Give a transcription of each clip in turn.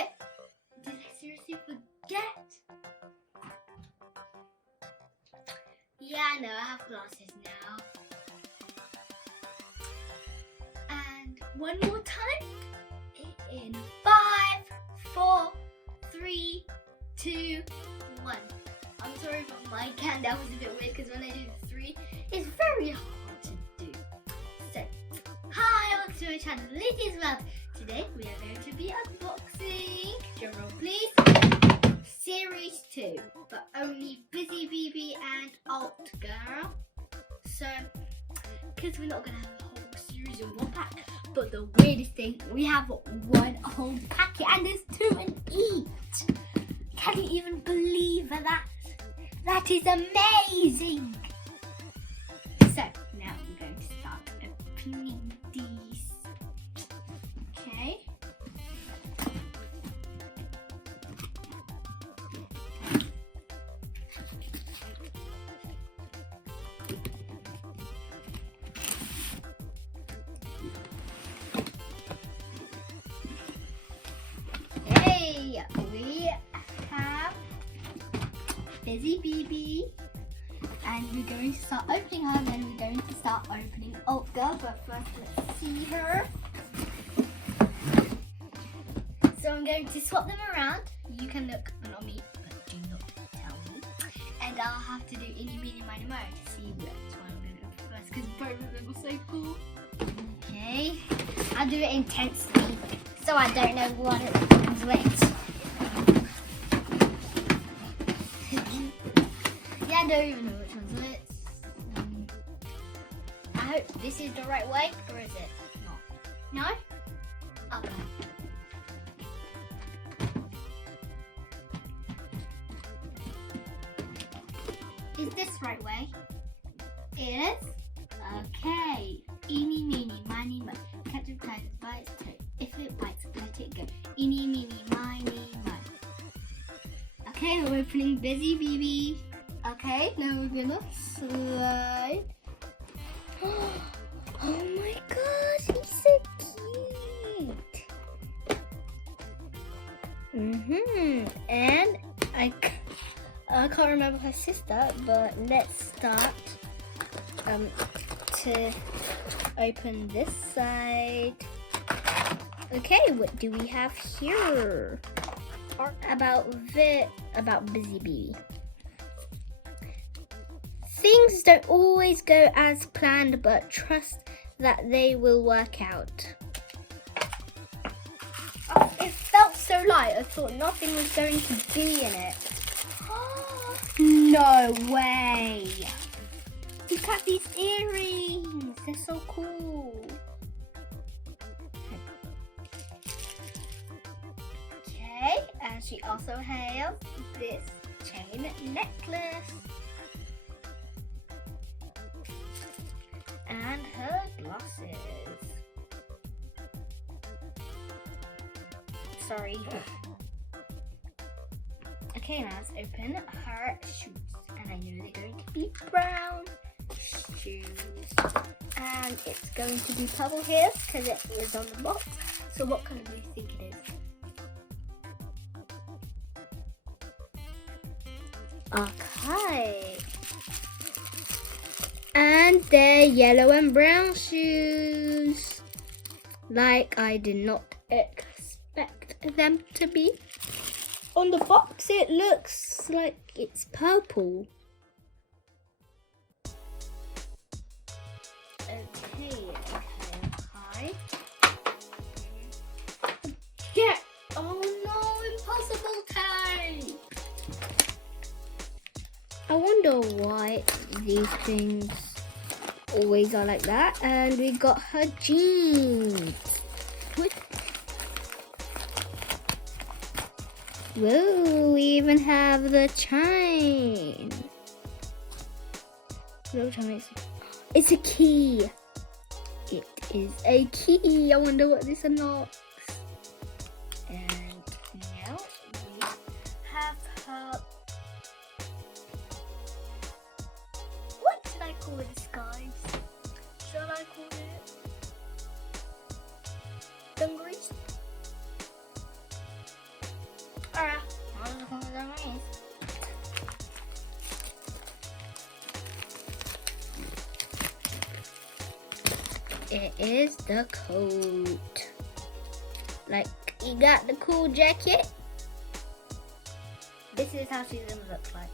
it. Did I seriously forget? Yeah, no, I have glasses now. And one more time. In 5, 4, 3, 2, 1. I'm sorry, but my countdown was a bit weird because when I do the 3, it's very hard to do. So, hi, welcome to my channel, Lidia's World. Today we are going to be unboxing, drum roll please, Series 2, but only Busy BB and Alt Girl. So, because we're not going to have a whole series in one pack, but the weirdest thing, we have one whole packet and there's 2 in each. Can you even believe that? That is amazing. So now we're going to start opening these. Okay. We have Busy BB, and we're going to start opening her, then we're going to start opening Alt Girl, but first let's see her. So I'm going to swap them around. You can look on me, but do not tell me. And I'll have to do any, meeny, miny, mo to see which one I'm going to open first, because both of them are so cool. Okay, I'll do it intensely, so I don't know what it comes with. I don't even know which one's it. I hope this is the right way, or is it not? No? Okay. Is this right way? It is? Okay. Eeny, meeny, miny, mo. Catch a tiger by its toe. If it bites, let it go. Eeny, meeny, miny, mo. Okay, we're opening Busy BB. Okay, now we're gonna slide. Oh my gosh, he's so cute. And I can't remember her sister, but let's start to open this side. Okay, what do we have here? About Busy BB. Things don't always go as planned, but trust that they will work out. Oh, it felt so light, I thought nothing was going to be in it. No way! Look at these earrings, they're so cool. Okay, and she also has this chain necklace. And her glasses. Sorry. Okay, now let's open her shoes. And I know they're going to be brown shoes. And it's going to be purple heels because it was on the box. So what color do you think it is? Okay. And they're yellow and brown shoes. Like I did not expect them to be. On the box it looks like it's purple. Okay. Yeah. Oh no, impossible tape. I wonder why these things always are like that. And we got her jeans. Whoa, we even have the chain. It's a key. It is a key. I wonder what this unlocks. And now we have her. What should I call this, guys? Should I call it dungarees? Alright. It is the coat. Like, you got the cool jacket. This is how she's gonna look like.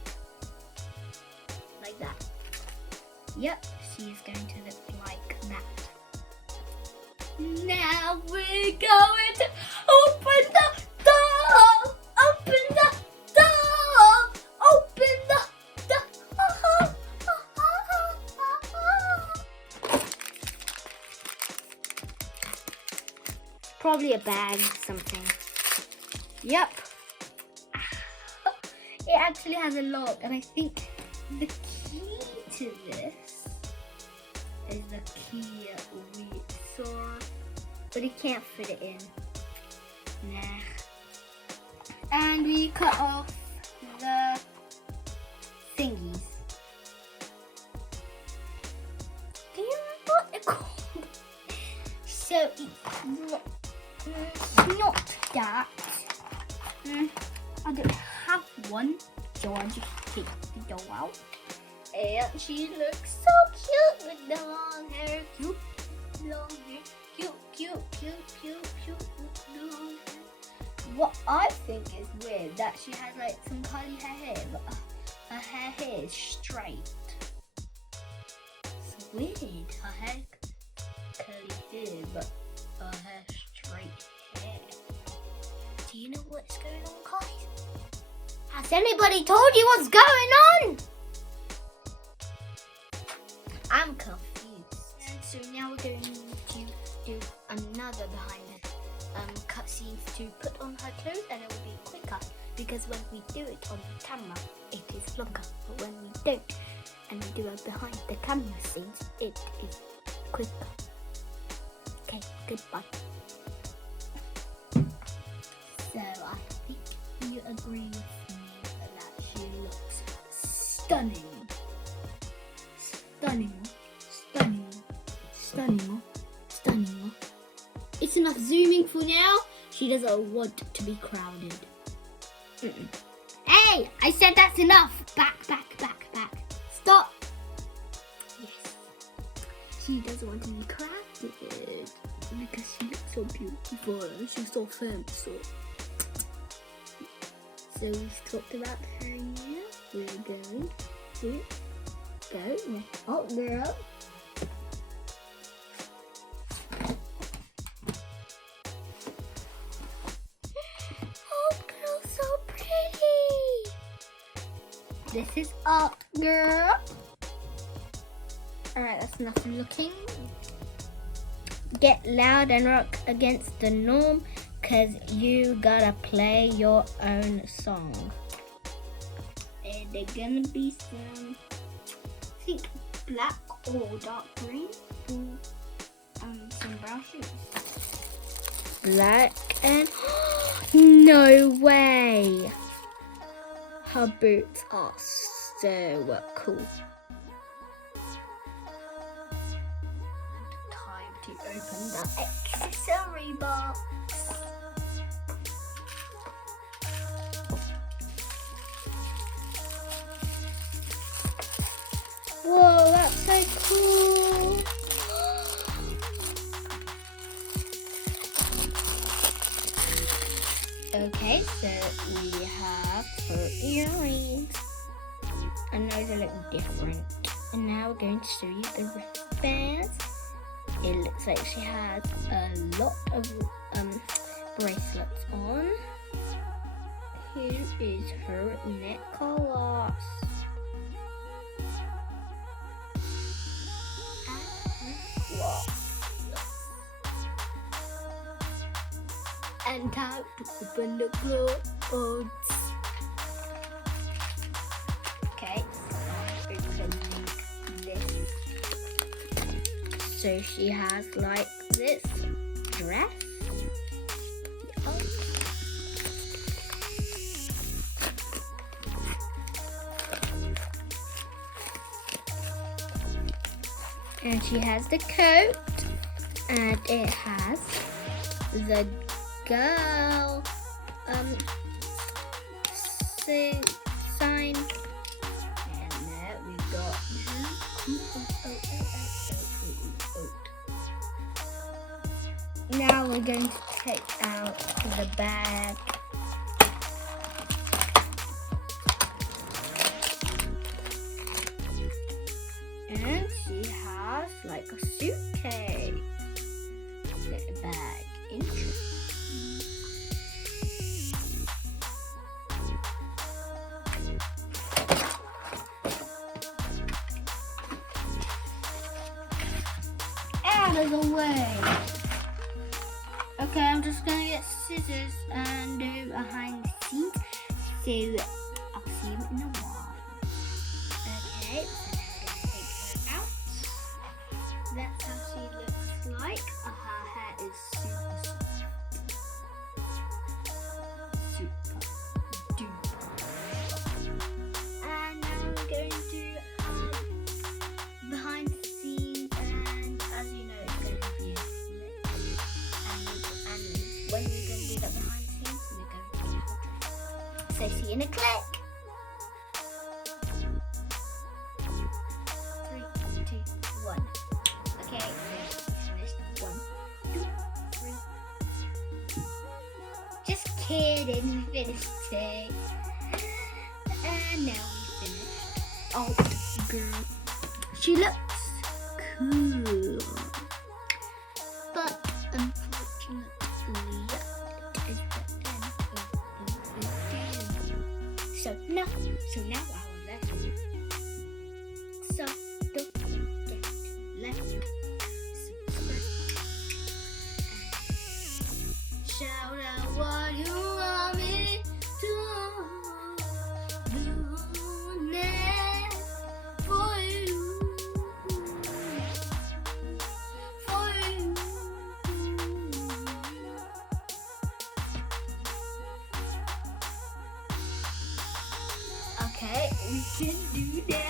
Like that. Yep, she's going to look like that. Now we're going to open the door. Open the door. Open the door. Probably a bag, something. Yep. It actually has a lock, and I think the key to this is the key we saw, but it can't fit it in. Nah. And we cut off the thingies. Do you remember what they're called? So it's not that. I don't have one, so I just take the doll out. And she looks so cute with the long hair. Cute, long hair. Cute, cute, cute, cute, cute with the long hair. What I think is weird that she has like some curly hair, but her hair here is straight. It's weird. Her hair curly hair, but her hair straight hair. Do you know what's going on, guys? Has anybody told you what's going on? I'm confused. And so now we're going to do another behind the cutscenes to put on her clothes, and it will be quicker because when we do it on the camera, it is longer. But when we don't and we do it behind the camera scenes, it is quicker. Okay, goodbye. So I think you agree with me that she looks stunning. Stunning. Stunning. Stunning. Stunning. It's enough zooming for now. She doesn't want to be crowded. Hey, I said that's enough. Back, back, back, back. Stop. Yes. She doesn't want to be crowded because she looks so beautiful and she's so famous. So we've talked about her now. We're going to go. Oh, girl. Oh, girl, so pretty. This is up, girl. Alright, that's enough looking. Get loud and rock against the norm, cause you gotta play your own song. And they're gonna be some, I think, black or dark green, or some brown shoes. Black and no way! Her boots are so cool. Time to open the accessory box. Whoa, that's so cool. Okay, so we have her earrings. And those look different. And now we're going to show you the wristbands. It looks like she has a lot of bracelets on. Here is her necklace. And time to open the clothes. Okay, so opening this. So she has like this dress. And she has the coat, and it has the girl the sign. And there we got. Now we're going to take out the bag. And she has like a suitcase. Get a bag into. Out of the way. Okay, I'm just gonna get scissors and do behind the scenes. So I'll see you in a while. Okay, so now we're gonna take her out. That's how she looks like. Her hair is super soft. Super duper. And now I'm going to behind the scenes, and as you know, it's going to be a flip. And when we're going to do that behind the scenes, we're going to get her dress. So see you in a click. 3, 2, 1. Okay, so finished. 1, 2, 3. Just kidding, we finished it. And now we finished. Oh, girl. She looks cool. But unfortunately, it is the end of the video. So now our lesson. So don't forget to like, subscribe, and shout out what you want me to do next for you. For you. Okay, we can do that.